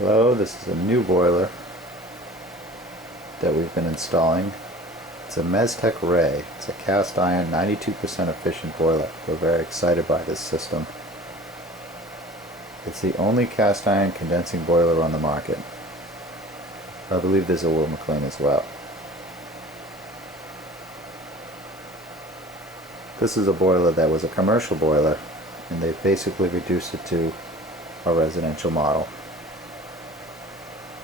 Hello, this is a new boiler that we've been installing. It's a Mestek Ray. It's a cast iron 92% efficient boiler. We're very excited by this system. It's the only cast iron condensing boiler on the market. I believe there's a Will McLean as well. This is a boiler that was a commercial boiler, and they've basically reduced it to a residential model.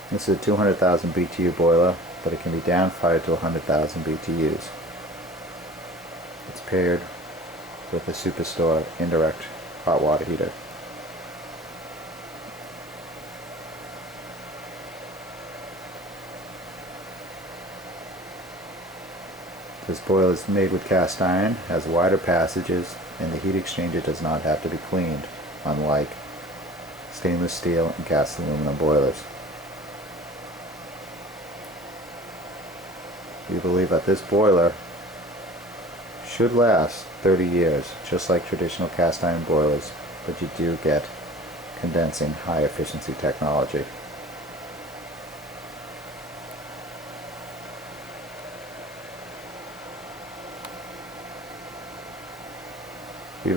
This is a 200,000 BTU boiler, but it can be downfired to 100,000 BTUs. It's paired with a Superstor indirect hot water heater. This boiler is made with cast iron, has wider passages, and the heat exchanger does not have to be cleaned, unlike stainless steel and cast aluminum boilers. We believe that this boiler should last 30 years, just like traditional cast iron boilers, but you do get condensing high efficiency technology. We've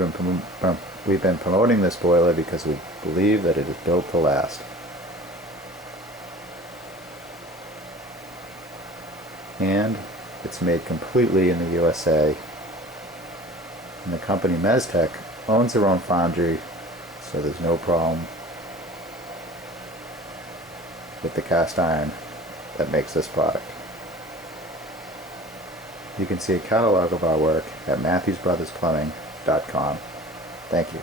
been promoting this boiler because we believe that it is built to last. And it's made completely in the USA. And the company Mestek owns their own foundry, so there's no problem with the cast iron that makes this product. You can see a catalog of our work at MathewsBrothersPlumbing.com. Thank you.